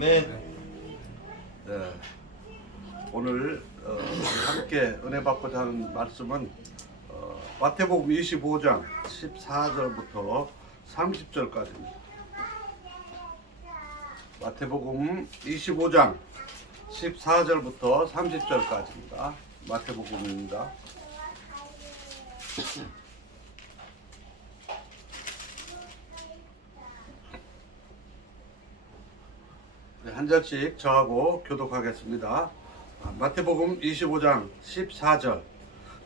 아멘. 네, 오늘 함께 은혜 받고자 하는 말씀은 마태복음 25장 14절부터 30절까지입니다. 마태복음 25장 14절부터 30절까지입니다. 마태복음입니다. 네, 한 절씩 저하고 교독하겠습니다. 마태복음 25장 14절.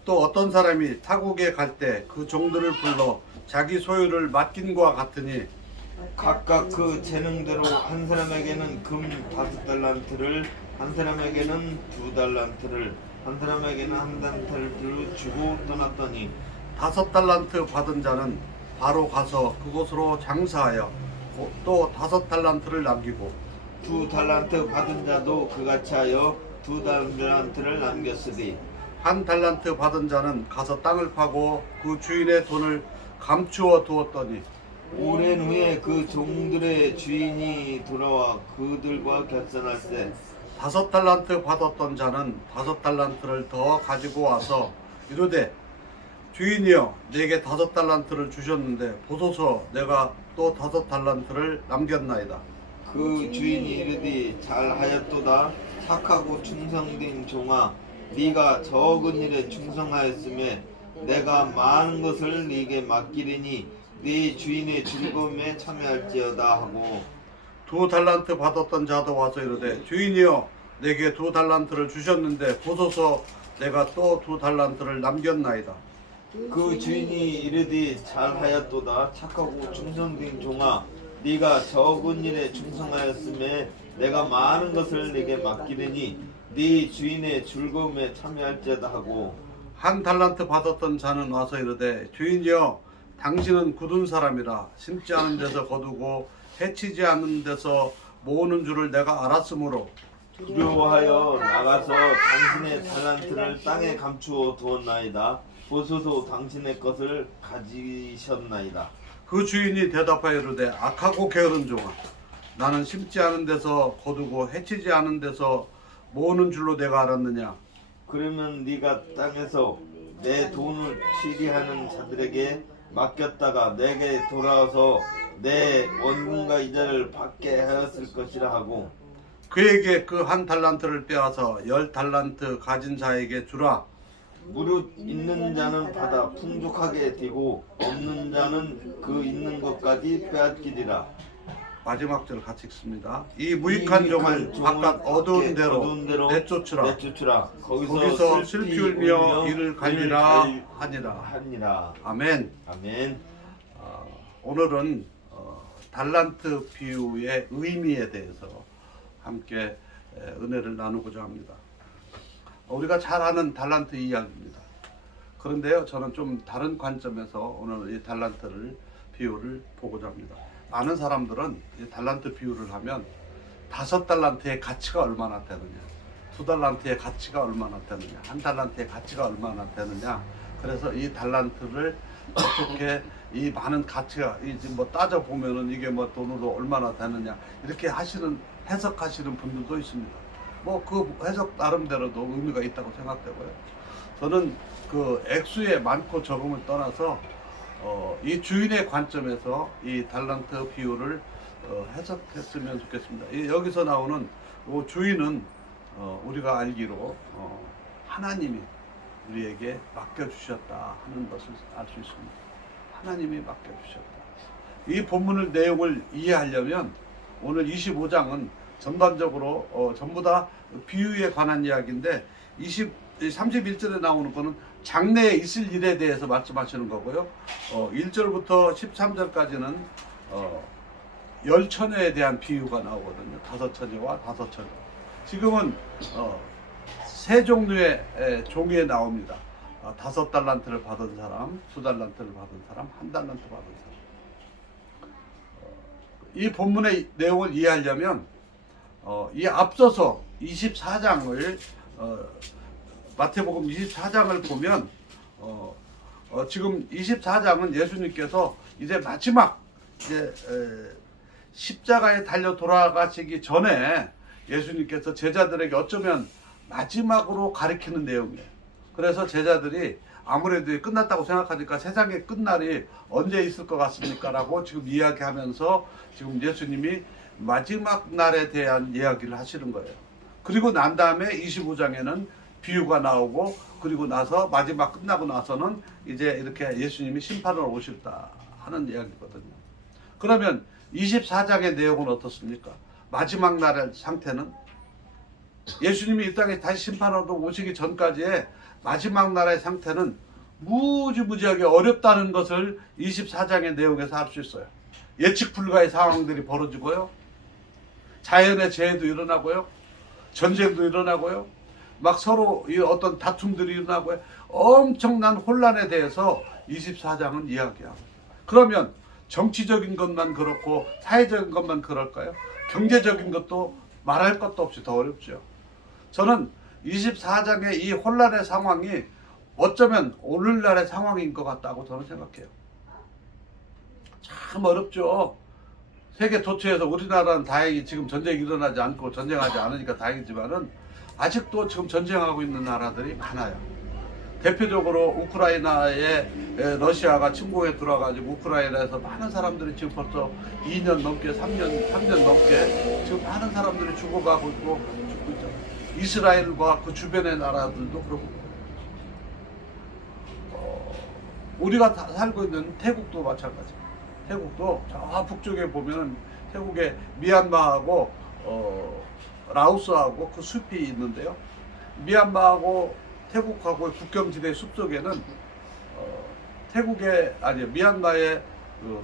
또 어떤 사람이 타국에 갈 때 그 종들을 불러 자기 소유를 맡긴과 같으니 각각 그 재능대로 한 사람에게는 금 5달란트를, 한 사람에게는 2달란트를, 한 사람에게는 1달란트를 주고 떠났더니 5달란트 받은 자는 바로 가서 그곳으로 장사하여 또 5달란트를 남기고 2달란트 받은 자도 그같이 하여 2달란트를 남겼으니 1달란트 받은 자는 가서 땅을 파고 그 주인의 돈을 감추어 두었더니 오랜 후에 그 종들의 주인이 돌아와 그들과 결산할 때 5달란트 받았던 자는 5달란트를 더 가지고 와서 이르되 주인이여 내게 5달란트를 주셨는데 보소서 내가 또 5달란트를 남겼나이다. 그 주인이 이르되 잘하였도다 착하고 충성된 종아 네가 적은 일에 충성하였으며 내가 많은 것을 네게 맡기리니 네 주인의 즐거움에 참여할지어다 하고 2달란트 받았던 자도 와서 이르되 주인이여 내게 2달란트를 주셨는데 보소서 내가 또 2달란트를 남겼나이다. 그 주인이 이르되 잘하였도다 착하고 충성된 종아 네가 적은 일에 충성하였으며 내가 많은 것을 네게 맡기리니 네 주인의 즐거움에 참여할지어다 하고 1달란트 받았던 자는 와서 이르되 주인이여 당신은 굳은 사람이라 심지 않은 데서 거두고 해치지 않는 데서 모으는 줄을 내가 알았으므로 두려워하여 나가서 당신의 달란트를 땅에 감추어 두었나이다. 보소서 당신의 것을 가지셨나이다. 그 주인이 대답하여 이르되 악하고 게으른 종아 나는 심지 않은 데서 거두고 해치지 않은 데서 모으는 줄로 내가 알았느냐. 그러면 네가 땅에서 내 돈을 취리하는 자들에게 맡겼다가 내게 돌아와서 내 원금과 이자를 받게 하였을 것이라 하고 그에게 그 1달란트를 빼앗아 10달란트 가진 자에게 주라. 무릇 있는 자는 받아 풍족하게 되고 없는 자는 그 있는 것까지 빼앗기리라. 마지막 절 같이 읽습니다. 이 무익한 종을 바깥 어두운 데로 내쫓으라. 거기서 슬피 울며 이를 갈리라 하니라. 아멘. 아멘. 오늘은 달란트 비유의 의미에 대해서 함께 은혜를 나누고자 합니다. 우리가 잘 아는 달란트 이야기입니다. 그런데요, 저는 좀 다른 관점에서 오늘 이 달란트를 비유를 보고자 합니다. 많은 사람들은 이 달란트 비유를 하면 5달란트의 가치가 얼마나 되느냐, 2달란트의 가치가 얼마나 되느냐, 1달란트의 가치가 얼마나 되느냐. 그래서 이 달란트를 어떻게 이 많은 가치가 이제 뭐 따져 보면은 이게 뭐 돈으로 얼마나 되느냐 이렇게 해석하시는 분들도 있습니다. 뭐 그 해석 나름대로도 의미가 있다고 생각되고요. 저는 그 액수의 많고 적음을 떠나서 이 주인의 관점에서 이 달란트 비유를 해석했으면 좋겠습니다. 여기서 나오는 주인은 우리가 알기로 하나님이 우리에게 맡겨주셨다 하는 것을 알 수 있습니다. 하나님이 맡겨주셨다. 이 본문의 내용을 이해하려면 오늘 25장은 전반적으로 전부 다 비유에 관한 이야기인데 31절에 나오는 거는 장래에 있을 일에 대해서 말씀하시는 거고요. 1절부터 13절까지는 열처녀에 대한 비유가 나오거든요. 5처녀와 5처녀. 지금은 세 종류의 종이 나옵니다. 5달란트를 받은 사람, 2달란트를 받은 사람, 1달란트 받은 사람. 이 본문의 내용을 이해하려면 이 앞서서 24장을 마태복음 24장을 보면 지금 24장은 예수님께서 이제 마지막 이제 십자가에 달려 돌아가시기 전에 예수님께서 제자들에게 어쩌면 마지막으로 가르치는 내용이에요. 그래서 제자들이 아무래도 끝났다고 생각하니까 세상의 끝날이 언제 있을 것 같습니까? 라고 지금 이야기하면서 지금 예수님이 마지막 날에 대한 이야기를 하시는 거예요. 그리고 난 다음에 25장에는 비유가 나오고, 그리고 나서 마지막 끝나고 나서는 이제 이렇게 예수님이 심판을 오실다 하는 이야기거든요. 그러면 24장의 내용은 어떻습니까? 마지막 날의 상태는 예수님이 이 땅에 다시 심판하러 오시기 전까지의 마지막 날의 상태는 무지무지하게 어렵다는 것을 24장의 내용에서 알 수 있어요. 예측 불가의 상황들이 벌어지고요. 자연의 재해도 일어나고요. 전쟁도 일어나고요. 막 서로 어떤 다툼들이 일어나고요. 엄청난 혼란에 대해서 24장은 이야기하고. 그러면 정치적인 것만 그렇고 사회적인 것만 그럴까요? 경제적인 것도 말할 것도 없이 더 어렵죠. 저는 24장의 이 혼란의 상황이 어쩌면 오늘날의 상황인 것 같다고 저는 생각해요. 참 어렵죠. 세계 도처에서 우리나라는 다행히 지금 전쟁이 일어나지 않고 전쟁하지 않으니까 다행이지만은 아직도 지금 전쟁하고 있는 나라들이 많아요. 대표적으로 우크라이나에 러시아가 침공에 들어가지고 우크라이나에서 많은 사람들이 지금 벌써 2년 넘게 3년 넘게 지금 많은 사람들이 죽어가고 있고 죽고 있잖아요. 이스라엘과 그 주변의 나라들도 그렇고 우리가 살고 있는 태국도 마찬가지. 태국도 저 북쪽에 보면은 태국의 미얀마하고 라오스하고 그 숲이 있는데요. 미얀마하고 태국하고의 국경지대 숲속에는 미얀마의 그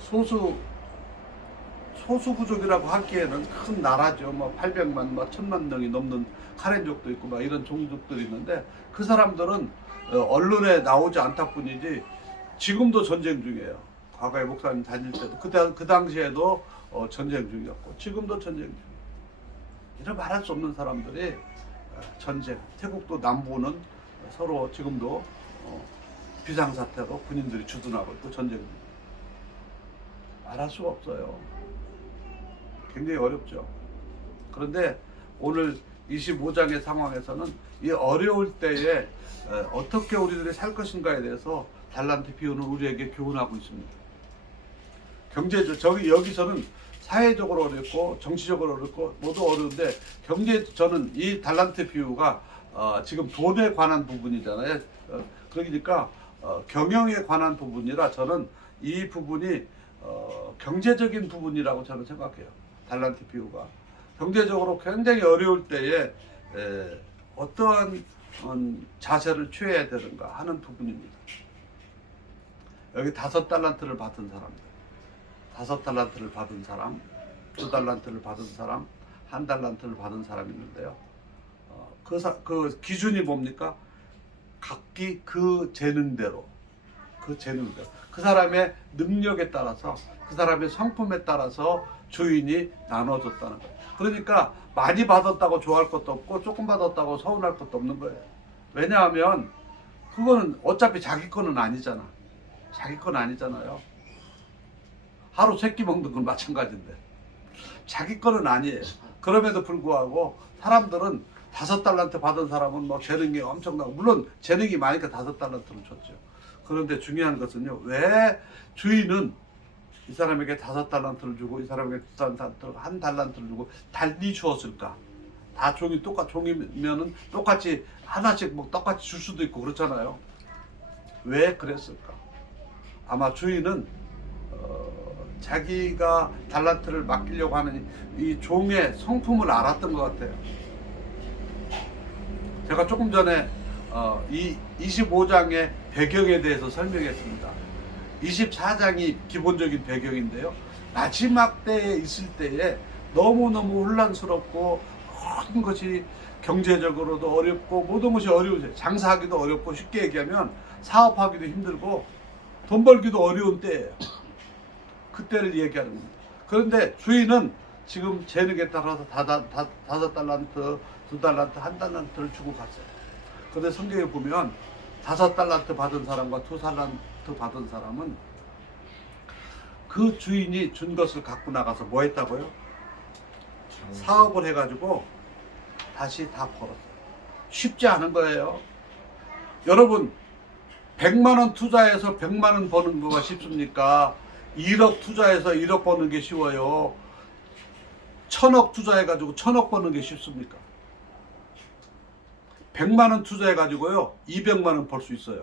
소수부족이라고 하기에는 큰 나라죠. 뭐 800만, 1000만 명이 넘는 카렌족도 있고 막 이런 종족들이 있는데 그 사람들은 언론에 나오지 않다 뿐이지 지금도 전쟁 중이에요. 과거에 목사님 다닐 때도 그 당시에도 전쟁 중이었고 지금도 전쟁 중. 이런 말할 수 없는 사람들이 전쟁. 태국도 남부는 서로 지금도 비상사태로 군인들이 주둔하고 있고 전쟁 중. 말할 수가 없어요. 굉장히 어렵죠. 그런데 오늘 25장의 상황에서는 이 어려울 때에 어떻게 우리들이 살 것인가에 대해서 달란트 비유는 우리에게 교훈하고 있습니다. 여기서는 사회적으로 어렵고 정치적으로 어렵고 모두 어려운데 저는 이 달란트 비유가 지금 돈에 관한 부분이잖아요. 그러니까 경영에 관한 부분이라 저는 이 부분이 경제적인 부분이라고 저는 생각해요. 달란트 비유가 경제적으로 굉장히 어려울 때에 어떠한 자세를 취해야 되는가 하는 부분입니다. 여기 5달란트를 받은 사람들, 5달란트를 받은 사람, 2달란트를 받은 사람, 1달란트를 받은 사람이 있는데요. 그 기준이 뭡니까? 각기 그 재능대로, 그 사람의 능력에 따라서, 그 사람의 성품에 따라서 주인이 나눠줬다는 거예요. 그러니까 많이 받았다고 좋아할 것도 없고 조금 받았다고 서운할 것도 없는 거예요. 왜냐하면 그거는 어차피 자기 거는 아니잖아. 자기 건 아니잖아요. 하루 3끼 먹는 건 마찬가지인데 자기 거는 아니에요. 그럼에도 불구하고 사람들은 5달란트 받은 사람은 뭐 재능이 엄청나고 물론 재능이 많으니까 5달란트를 줬죠. 그런데 중요한 것은요, 왜 주인은 이 사람에게 5달란트를 주고 이 사람에게 2달란트를 1달란트를 주고 달리 주었을까? 다 종이면은 똑같이 하나씩 뭐 똑같이 줄 수도 있고 그렇잖아요. 왜 그랬을까? 아마 주인은 자기가 달란트를 맡기려고 하는 이 종의 성품을 알았던 것 같아요. 제가 조금 전에 이 25장의 배경에 대해서 설명했습니다. 24장이 기본적인 배경인데요. 마지막 때에 있을 때에 너무너무 혼란스럽고 모든 것이 경제적으로도 어렵고 모든 것이 어려우세요. 장사하기도 어렵고 쉽게 얘기하면 사업하기도 힘들고 돈 벌기도 어려운 때예요. 그때를 얘기하는 겁니다. 그런데 주인은 지금 재능에 따라서 5달란트, 2달란트, 1달란트를 주고 갔어요. 그런데 성경에 보면 5달란트 받은 사람과 2달란트 받은 사람은 그 주인이 준 것을 갖고 나가서 뭐 했다고요? 사업을 해가지고 다시 다 벌었어요. 쉽지 않은 거예요. 여러분 100만 원 투자해서 100만 원 버는 거가 쉽습니까? 1억 투자해서 1억 버는 게 쉬워요. 1000억 투자해가지고 1000억 버는 게 쉽습니까? 100만 원 투자해가지고요 200만 원 벌 수 있어요.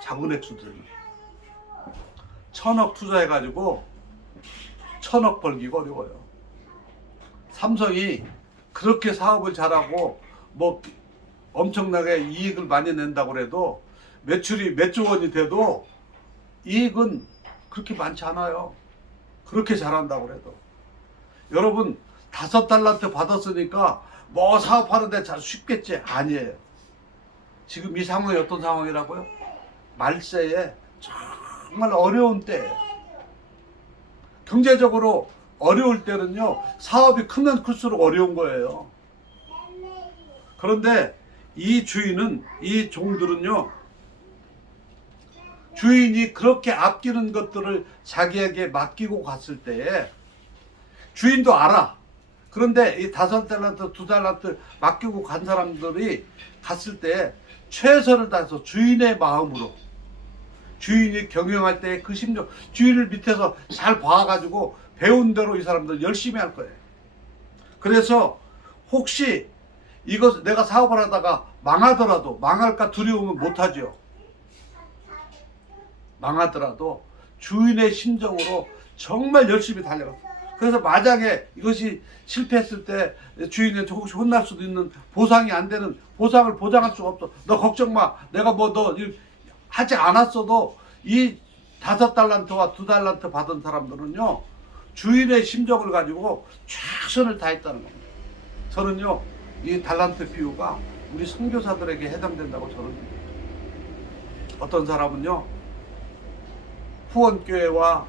작은 액수들은 1000억 투자해가지고 1000억 벌기가 어려워요. 삼성이 그렇게 사업을 잘하고 뭐 엄청나게 이익을 많이 낸다고 해도 매출이 몇 조 원이 돼도 이익은 그렇게 많지 않아요. 그렇게 잘한다고 해도. 여러분 5달란트 받았으니까 뭐 사업하는데 잘 쉽겠지? 아니에요. 지금 이 상황이 어떤 상황이라고요? 말세에 정말 어려운 때예요. 경제적으로 어려울 때는요 사업이 크면 클수록 어려운 거예요. 그런데 이 주인은, 이 종들은요 주인이 그렇게 아끼는 것들을 자기에게 맡기고 갔을 때에 주인도 알아. 그런데 이 5달란트, 2달란트 맡기고 간 사람들이 갔을 때 최선을 다해서 주인의 마음으로, 주인이 경영할 때 그 심정, 주인을 밑에서 잘 봐가지고 배운 대로 이 사람들 열심히 할 거예요. 그래서 혹시 이것 내가 사업을 하다가 망하더라도, 망할까 두려우면 못하죠. 망하더라도 주인의 심정으로 정말 열심히 달려갔어요. 그래서 만약에 이것이 실패했을 때 주인한테 혹시 혼날 수도 있는, 보상이 안 되는, 보상을 보장할 수가 없어. 너 걱정 마. 내가 뭐 너 하지 않았어도 이 5달란트와 2달란트 받은 사람들은요 주인의 심정을 가지고 최선을 다했다는 겁니다. 저는요 이 달란트 비유가 우리 선교사들에게 해당된다고 저는 믿습니다. 어떤 사람은요 후원교회와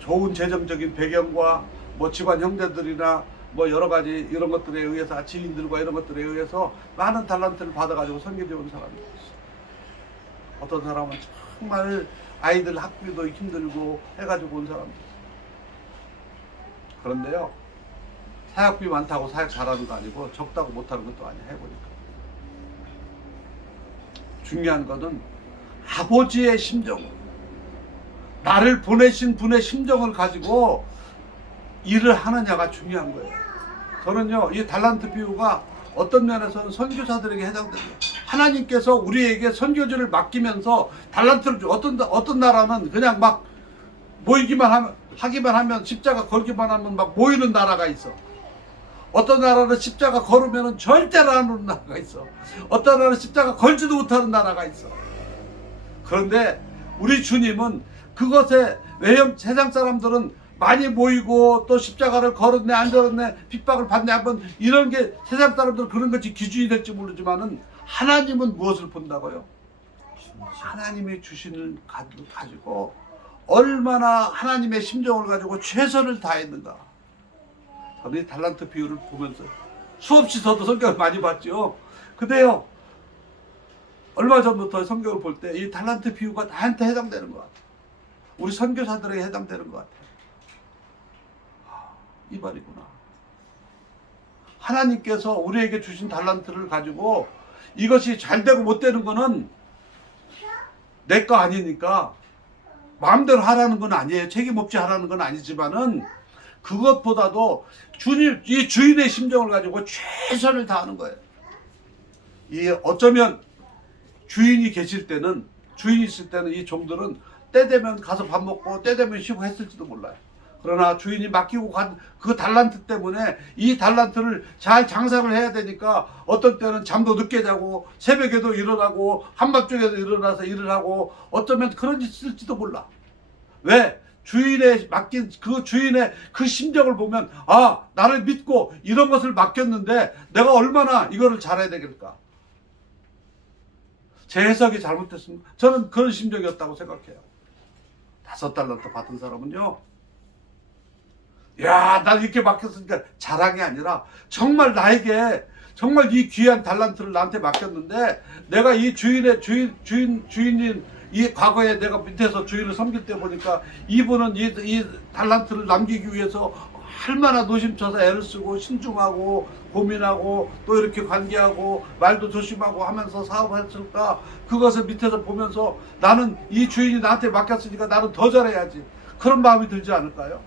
좋은 재정적인 배경과 뭐 집안 형제들이나 뭐 여러 가지 이런 것들에 의해서, 지인들과 이런 것들에 의해서 많은 달란트를 받아가지고 선교지에 온 사람이 있어요. 어떤 사람은 정말 아이들 학비도 힘들고 해가지고 온 사람도 있어요. 그런데요 사역비 많다고 사역 잘하는 거 아니고 적다고 못하는 것도 아니야. 해보니까 중요한 것은 아버지의 심정, 나를 보내신 분의 심정을 가지고 일을 하느냐가 중요한 거예요. 저는요 이 달란트 비유가 어떤 면에서는 선교사들에게 해당됩니다. 하나님께서 우리에게 선교지를 맡기면서 달란트를 줘. 어떤 나라는 그냥 막 하기만 하면, 십자가 걸기만 하면 막 모이는 나라가 있어. 어떤 나라는 십자가 걸으면 절대로 안 오는 나라가 있어. 어떤 나라는 십자가 걸지도 못하는 나라가 있어. 그런데 우리 주님은 그것에, 왜냐면 세상 사람들은 많이 모이고 또 십자가를 걸었네 안 걸었네 핍박을 받네 한번 이런 게 세상 사람들은 그런 것이 기준이 될지 모르지만은 하나님은 무엇을 본다고요? 하나님의 주신을 가지고 얼마나 하나님의 심정을 가지고 최선을 다했는가. 저는 이 달란트 비유를 보면서 수없이 저도 성경을 많이 봤죠. 근데요 얼마 전부터 성경을 볼 때 이 달란트 비유가 나한테 해당되는 것 같아요. 우리 선교사들에게 해당되는 것 같아요. 이 말이구나. 하나님께서 우리에게 주신 달란트를 가지고 이것이 잘 되고 못 되는 거는 내 거 아니니까 마음대로 하라는 건 아니에요. 책임 없이 하라는 건 아니지만은 그것보다도 이 주인의 심정을 가지고 최선을 다하는 거예요. 이 어쩌면 주인이 계실 때는, 주인이 있을 때는 이 종들은 때 되면 가서 밥 먹고 때 되면 쉬고 했을지도 몰라요. 그러나 주인이 맡기고 간 그 달란트 때문에 이 달란트를 잘 장사를 해야 되니까 어떤 때는 잠도 늦게 자고 새벽에도 일어나고 한밤중에도 일어나서 일을 하고 어쩌면 그런 짓 있을지도 몰라. 왜? 주인의 맡긴 그 주인의 그 심정을 보면 아 나를 믿고 이런 것을 맡겼는데 내가 얼마나 이거를 잘해야 되겠을까. 제 해석이 잘못됐습니다. 저는 그런 심정이었다고 생각해요. 5달란트 받은 사람은요 야, 난 이렇게 맡겼으니까 자랑이 아니라 정말 나에게 정말 이 귀한 달란트를 나한테 맡겼는데 내가 이 주인인 이 과거에 내가 밑에서 주인을 섬길 때 보니까 이분은 이 달란트를 남기기 위해서 얼마나 노심쳐서 애를 쓰고 신중하고 고민하고 또 이렇게 관계하고 말도 조심하고 하면서 사업을 했을까. 그것을 밑에서 보면서 나는 이 주인이 나한테 맡겼으니까 나는 더 잘해야지, 그런 마음이 들지 않을까요?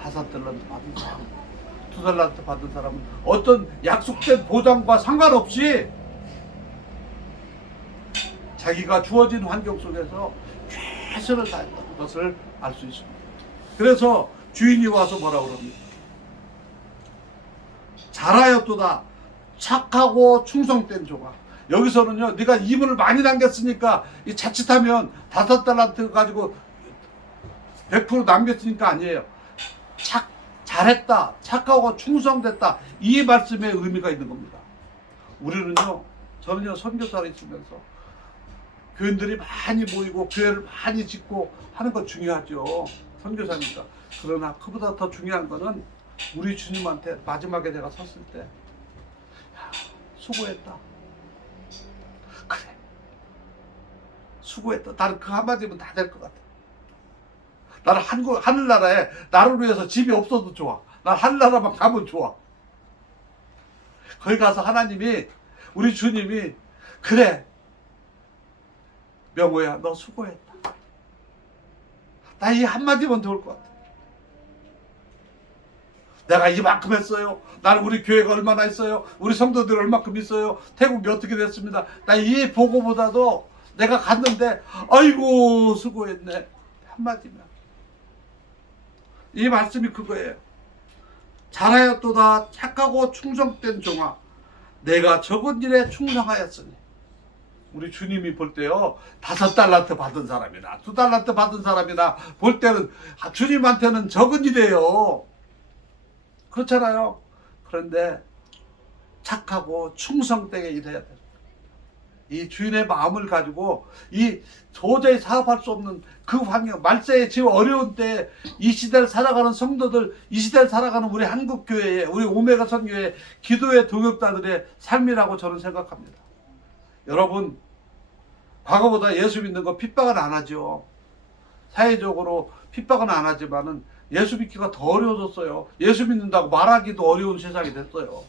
5달란트 받은 사람, 2달란트 받은 사람은 어떤 약속된 보장과 상관없이 자기가 주어진 환경 속에서 최선을 다했다는 것을 알 수 있습니다. 그래서 주인이 와서 뭐라 그럽니까? 잘하였도다 착하고 충성된 종아. 여기서는요, 네가 이문을 많이 남겼으니까 이 자칫하면 5달란트 가지고 100% 남겼으니까 아니에요. 잘했다, 착하고 충성됐다, 이 말씀에 의미가 있는 겁니다. 우리는요, 저는요, 선교사를 있으면서 교인들이 많이 모이고 교회를 많이 짓고 하는 건 중요하죠. 선교사니까. 그러나 그보다 더 중요한 거는 우리 주님한테 마지막에 내가 섰을 때, 야, 수고했다. 그래, 수고했다. 나는 그 한마디면 다 될 것 같아. 나는 하늘나라에 나를 위해서 집이 없어도 좋아. 난 하늘나라만 가면 좋아. 거기 가서 하나님이, 우리 주님이, 그래 명호야, 너 수고했다. 나 이 한마디면 좋을 것 같아. 내가 이만큼 했어요. 나는 우리 교회가 얼마나 했어요. 우리 성도들이 얼마큼 있어요. 태국이 어떻게 됐습니다. 나 이 보고보다도 내가 갔는데 아이고 수고했네, 한마디면. 이 말씀이 그거예요. 잘하였도다 착하고 충성된 종아, 내가 적은 일에 충성하였으니. 우리 주님이 볼 때요, 5달란트 받은 사람이나 2달란트 받은 사람이나 볼 때는 주님한테는 적은 일이에요. 그렇잖아요. 그런데 착하고 충성되게 일해야 돼요. 이 주인의 마음을 가지고 이 도저히 사업할 수 없는 그 환경, 말세에 지금 어려운 때 이 시대를 살아가는 성도들, 이 시대를 살아가는 우리 한국교회에, 우리 오메가 선교회 기도의 동역자들의 삶이라고 저는 생각합니다. 여러분, 과거보다 예수 믿는 거 핍박은 안 하죠. 사회적으로 핍박은 안 하지만은 예수 믿기가 더 어려워졌어요. 예수 믿는다고 말하기도 어려운 세상이 됐어요.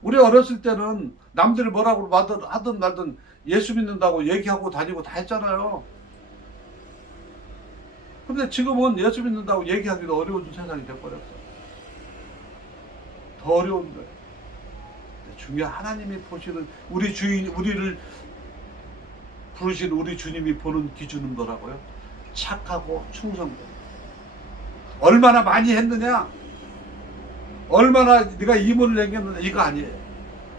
우리 어렸을 때는 남들이 뭐라고 하든 말든 예수 믿는다고 얘기하고 다니고 다 했잖아요. 근데 지금은 예수 믿는다고 얘기하기도 어려운 세상이 돼버렸어요. 더 어려운 거예요. 중요한 하나님이 보시는, 우리 주인, 우리를 부르신 우리 주님이 보는 기준은 뭐라고요? 착하고 충성된. 얼마나 많이 했느냐, 얼마나 네가 임원을 남겼느냐, 이거 아니에요.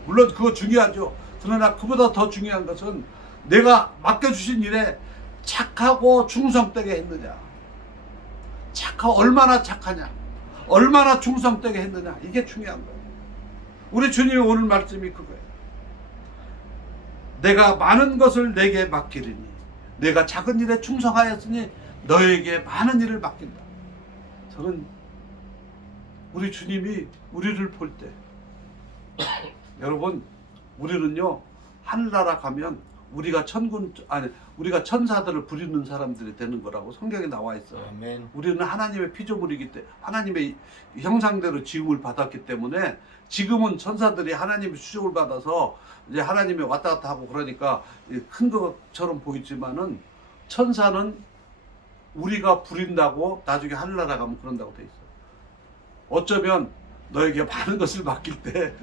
물론 그거 중요하죠. 그러나 그보다 더 중요한 것은 내가 맡겨주신 일에 착하고 충성되게 했느냐, 얼마나 착하냐, 얼마나 충성되게 했느냐, 이게 중요한 거예요. 우리 주님의 오늘 말씀이 그거예요. 내가 많은 것을 내게 맡기리니 내가 작은 일에 충성하였으니 너에게 많은 일을 맡긴다. 저는 우리 주님이 우리를 볼 때, 여러분, 우리는요, 하늘나라 가면 우리가 우리가 천사들을 부리는 사람들이 되는 거라고 성경에 나와 있어요. 아멘. 우리는 하나님의 피조물이기 때문에, 하나님의 형상대로 지음을 받았기 때문에, 지금은 천사들이 하나님의 수종을 받아서 이제 하나님이 왔다 갔다 하고 그러니까 큰 것처럼 보이지만은, 천사는 우리가 부린다고 나중에 하늘나라 가면 그런다고 돼 있어요. 어쩌면 너에게 많은 것을 맡길 때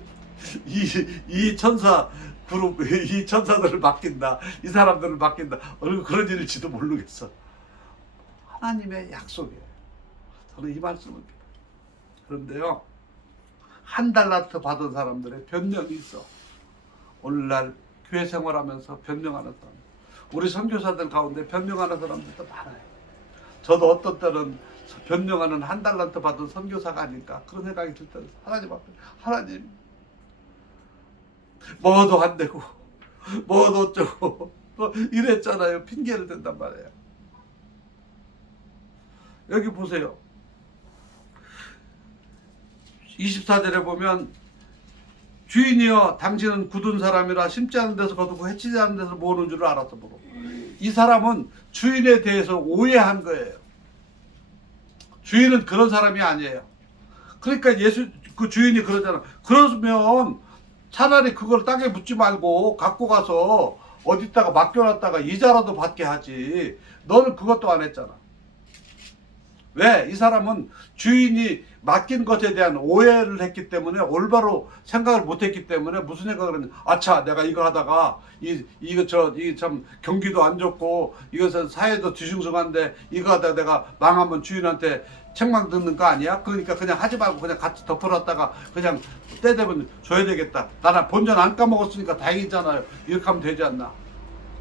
이 천사 그룹, 이 천사들을 맡긴다, 이 사람들을 맡긴다, 그런 일일지도 모르겠어. 하나님의 약속이에요. 저는 이 말씀을 믿어요. 그런데요, 1달란트 받은 사람들의 변명이 있어. 오늘날 교회 생활하면서 변명하는 사람, 우리 선교사들 가운데 변명하는 사람들도 많아요. 저도 어떤 때는 변명하는 1달란트 받은 선교사가 아닐까, 그런 생각이 들 때는 하나님 앞에, 하나님 뭐도 안 되고 뭐도 어쩌고 이랬잖아요. 핑계를 댄단 말이에요. 여기 보세요. 24절에 보면 주인이여 당신은 굳은 사람이라 심지 않은 데서 거두고 해치지 않은 데서 모으는 줄 알았으므로. 이 사람은 주인에 대해서 오해한 거예요. 주인은 그런 사람이 아니에요. 그러니까 그 주인이 그러잖아. 그러면 차라리 그걸 땅에 묻지 말고 갖고 가서 어디다가 맡겨놨다가 이자라도 받게 하지. 너는 그것도 안 했잖아. 왜? 이 사람은 주인이 맡긴 것에 대한 오해를 했기 때문에, 올바로 생각을 못 했기 때문에 무슨 생각을 했냐. 아차, 내가 이거 하다가 이거 참 경기도 안 좋고 이것은 사회도 뒤숭숭한데 이거 하다가 내가 망하면 주인한테 책망 듣는 거 아니야? 그러니까 그냥 하지 말고 그냥 같이 덮어놨다가 그냥 때 되면 줘야 되겠다. 나는 본전 안 까먹었으니까 다행이잖아요. 이렇게 하면 되지 않나.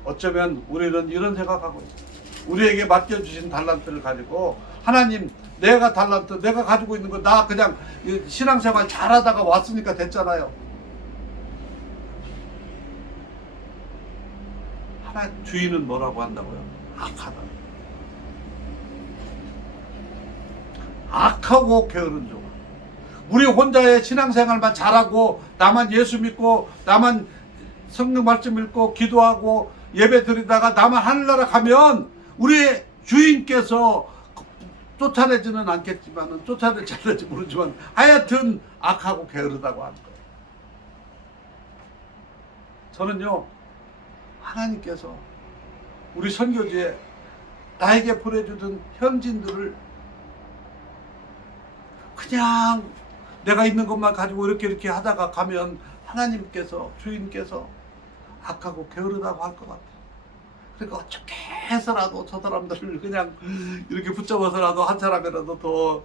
어쩌면 우리는 이런 생각하고 있어요. 우리에게 맡겨주신 달란트를 가지고 하나님, 내가 달란트, 내가 가지고 있는 거 나 그냥 신앙생활 잘하다가 왔으니까 됐잖아요. 주인은 뭐라고 한다고요? 악하다. 악하고 게으른 종. 우리 혼자의 신앙생활만 잘하고 나만 예수 믿고 나만 성경 말씀 읽고 기도하고 예배 드리다가 나만 하늘나라 가면 우리 주인께서 쫓아내지는 않겠지만, 쫓아낼지 안 될지 모르지만 하여튼 악하고 게으르다고 하는 거예요. 저는요, 하나님께서 우리 선교지에 나에게 보내주던 현진들을 그냥 내가 있는 것만 가지고 이렇게 하다가 가면 하나님께서, 주인께서 악하고 게으르다고 할 것 같아요. 그러니까 어떻게 해서라도 저 사람들을 그냥 이렇게 붙잡아서라도 한 사람이라도 더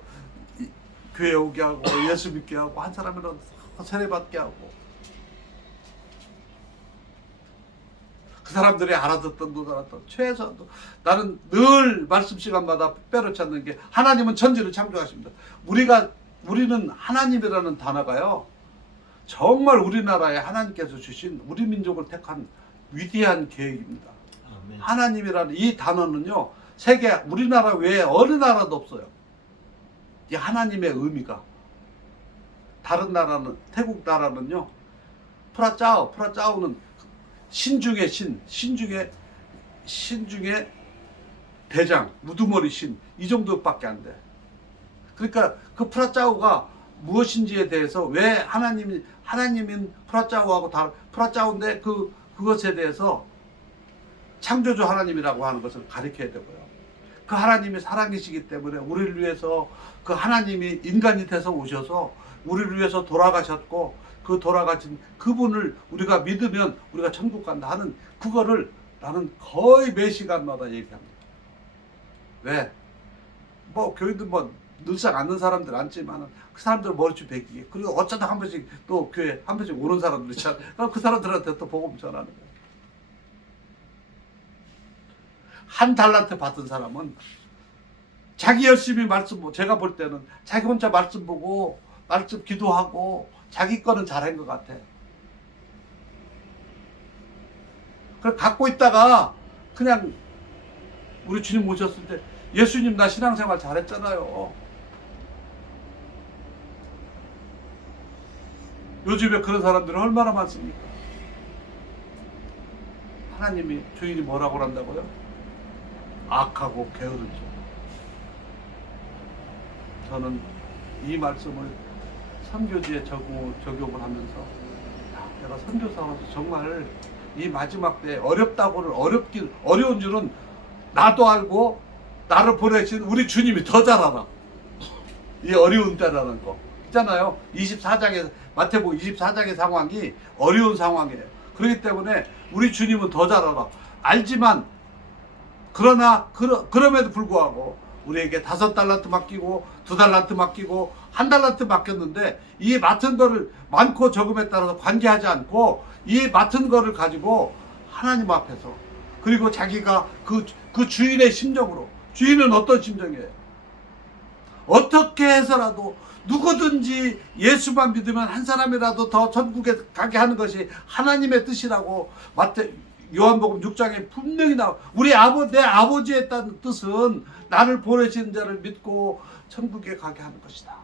교회 오게 하고 예수 믿게 하고 한 사람이라도 더 세례받게 하고, 그 사람들이 알아듣던 못 알아듣던 최소한도, 나는 늘 말씀 시간마다 뼈를 찾는 게, 하나님은 천지를 창조하십니다. 우리는 하나님이라는 단어가요, 정말 우리나라에 하나님께서 주신 우리 민족을 택한 위대한 계획입니다. 아멘. 하나님이라는 이 단어는요, 세계 우리나라 외에 어느 나라도 없어요. 이 하나님의 의미가. 다른 나라는, 태국 나라는요, 프라짜오는 신중의 신 중에 대장, 우두머리 신, 이 정도밖에 안 돼. 그러니까 그 프라짜오가 무엇인지에 대해서, 왜 하나님인 프라짜오하고 프라짜오인데 그것에 대해서 창조주 하나님이라고 하는 것을 가리켜야 되고요. 그 하나님이 사랑이시기 때문에 우리를 위해서, 그 하나님이 인간이 돼서 오셔서 우리를 위해서 돌아가셨고, 그 돌아가신 그분을 우리가 믿으면 우리가 천국 간다 하는 그거를 나는 거의 매 시간마다 얘기합니다. 왜? 뭐 교인들 늘상 앉는 사람들 앉지만은 그 사람들 머리춤 베기게, 그리고 어쩌다 한 번씩 또 교회 한 번씩 오는 사람들 있잖아요. 그럼 그 사람들한테 또 복음 전하는 거예요. 한 달란트 받은 사람은 자기 열심히 말씀, 제가 볼 때는 자기 혼자 말씀 보고 말씀 기도하고 자기 거는 잘한 것 같아. 그걸 갖고 있다가 그냥 우리 주님 오셨을 때, 예수님 나 신앙생활 잘했잖아요. 요즘에 그런 사람들은 얼마나 많습니까? 하나님이, 주인이 뭐라고 한다고요? 악하고 게으른 종. 저는 이 말씀을 선교지에 적용을 하면서, 내가 선교사로서 정말 이 마지막 때 어려운 줄은 나도 알고 나를 보내신 우리 주님이 더 잘 알아. 이 어려운 때라는 거 있잖아요. 24장에, 마태복음 24장의 상황이 어려운 상황이에요. 그렇기 때문에 우리 주님은 더 잘 알아. 알지만, 그럼에도 불구하고 우리에게 5달란트 맡기고 2달란트 맡기고 1달란트 맡겼는데, 이 맡은 거를 많고 적음에 따라서 관계하지 않고 이 맡은 거를 가지고 하나님 앞에서, 그리고 자기가 그 주인의 심정으로, 주인은 어떤 심정이에요? 어떻게 해서라도 누구든지 예수만 믿으면 한 사람이라도 더 천국에 가게 하는 것이 하나님의 뜻이라고 요한복음 6장에 분명히 나와. 내 아버지의 뜻은 나를 보내신 자를 믿고 천국에 가게 하는 것이다.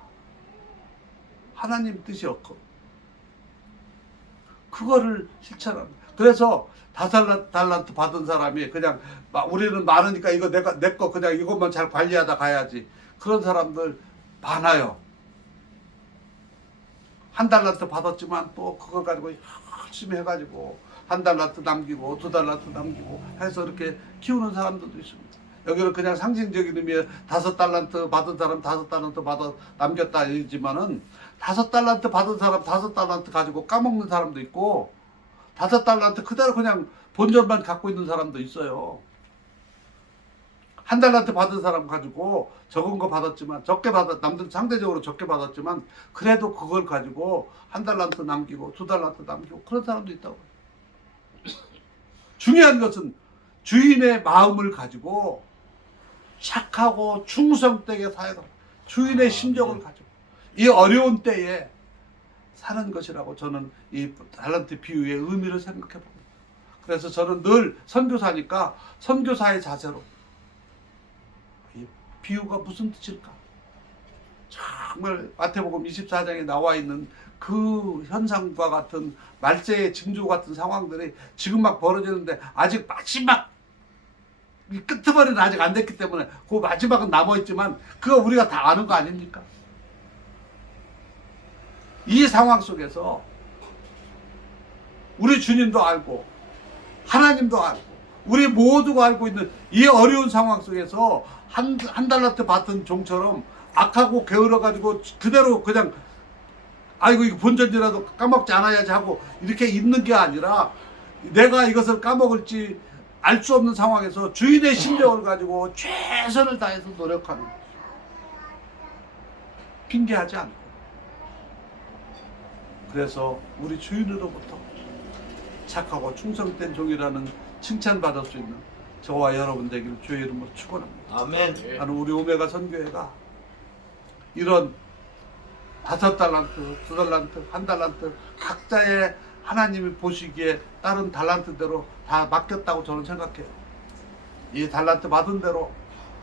하나님 뜻이 없고. 그거를 실천합니다. 그래서 5달란트 받은 사람이 그냥 우리는 많으니까 이거 내 거 그냥 이것만 잘 관리하다 가야지. 그런 사람들 많아요. 1달란트 받았지만 또 그걸 가지고 열심히 해가지고 1달란트 남기고 2달란트 남기고 해서 이렇게 키우는 사람들도 있습니다. 여기는 그냥 상징적인 의미의 5달란트 받은 사람 5달란트 받아 남겼다 이지만은 5달란트 받은 사람 5달란트 가지고 까먹는 사람도 있고 5달란트 그대로 그냥 본전만 갖고 있는 사람도 있어요. 1달란트 받은 사람 가지고 적은 거 받았지만 남들 상대적으로 적게 받았지만 그래도 그걸 가지고 1달란트 남기고 2달란트 남기고 그런 사람도 있다고. 중요한 것은 주인의 마음을 가지고 착하고 충성되게 살아가 주인의 심정을 가지고 이 어려운 때에 사는 것이라고 저는 이 달란트 비유의 의미를 생각해 봅니다. 그래서 저는 늘 선교사니까 선교사의 자세로 이 비유가 무슨 뜻일까? 정말 마태복음 24장에 나와 있는 그 현상과 같은 말세의 징조 같은 상황들이 지금 막 벌어지는데 아직 마지막 이 끄트머리는 아직 안 됐기 때문에 그 마지막은 남아있지만 그거 우리가 다 아는 거 아닙니까? 이 상황 속에서 우리 주님도 알고 하나님도 알고 우리 모두가 알고 있는 이 어려운 상황 속에서 한 달란트 받은 종처럼 악하고 게을러가지고 그대로 그냥 아이고 이거 본전이라도 까먹지 않아야지 하고 이렇게 있는 게 아니라 내가 이것을 까먹을지 알 수 없는 상황에서 주인의 심정을 가지고 최선을 다해서 노력하는 거죠. 핑계하지 않고. 그래서 우리 주인으로부터 착하고 충성된 종이라는 칭찬받을 수 있는 저와 여러분 되기를 주의 이름으로 축원합니다. 아멘. 나는 우리 오메가 선교회가 이런 5달란트, 2달란트, 1달란트 각자의 하나님이 보시기에 다른 달란트대로 다 맡겼다고 저는 생각해요. 이 달란트 받은 대로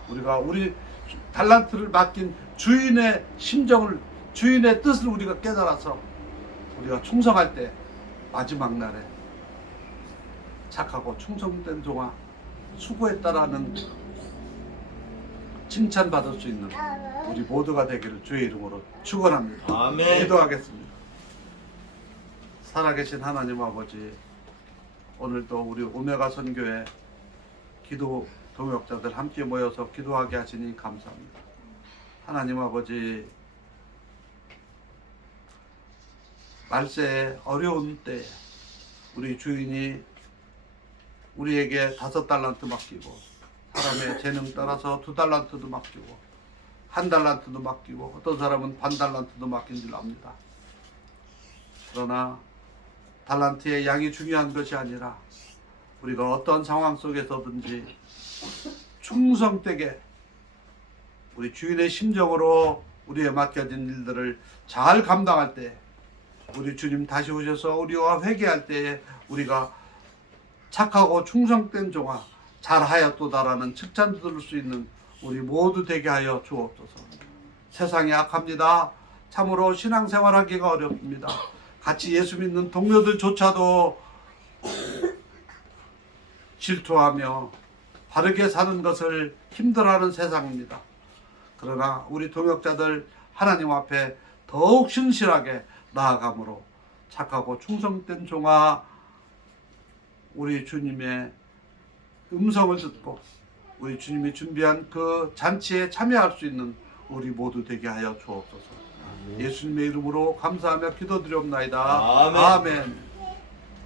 우리가 우리 달란트를 맡긴 주인의 심정을 주인의 뜻을 우리가 깨달아서 우리가 충성할 때 마지막 날에 착하고 충성된 종아 수고했다라는 칭찬받을 수 있는 우리 모두가 되기를 주의 이름으로 축원합니다. 아멘. 기도하겠습니다. 살아계신 하나님 아버지, 오늘도 우리 오메가 선교회 기도 동역자들 함께 모여서 기도하게 하시니 감사합니다. 하나님 아버지, 말세의 어려운 때에 우리 주인이 우리에게 5달란트 맡기고 사람의 재능 따라서 2달란트도 맡기고 1달란트도 맡기고 어떤 사람은 반달란트도 맡긴 줄 압니다. 그러나 달란트의 양이 중요한 것이 아니라 우리가 어떤 상황 속에서든지 충성되게 우리 주인의 심정으로 우리에 맡겨진 일들을 잘 감당할 때 우리 주님 다시 오셔서 우리와 회개할 때에 우리가 착하고 충성된 종아 잘하였도다라는 칭찬 들을 수 있는 우리 모두 되게 하여 주옵소서. 세상이 악합니다. 참으로 신앙생활하기가 어렵습니다. 같이 예수 믿는 동료들조차도 질투하며 바르게 사는 것을 힘들어하는 세상입니다. 그러나 우리 동역자들 하나님 앞에 더욱 신실하게 나아감으로 착하고 충성된 종아 우리 주님의 음성을 듣고 우리 주님이 준비한 그 잔치에 참여할 수 있는 우리 모두 되게 하여 주옵소서. 예수님의 이름으로 감사하며 기도드리옵나이다. 아멘. 아멘.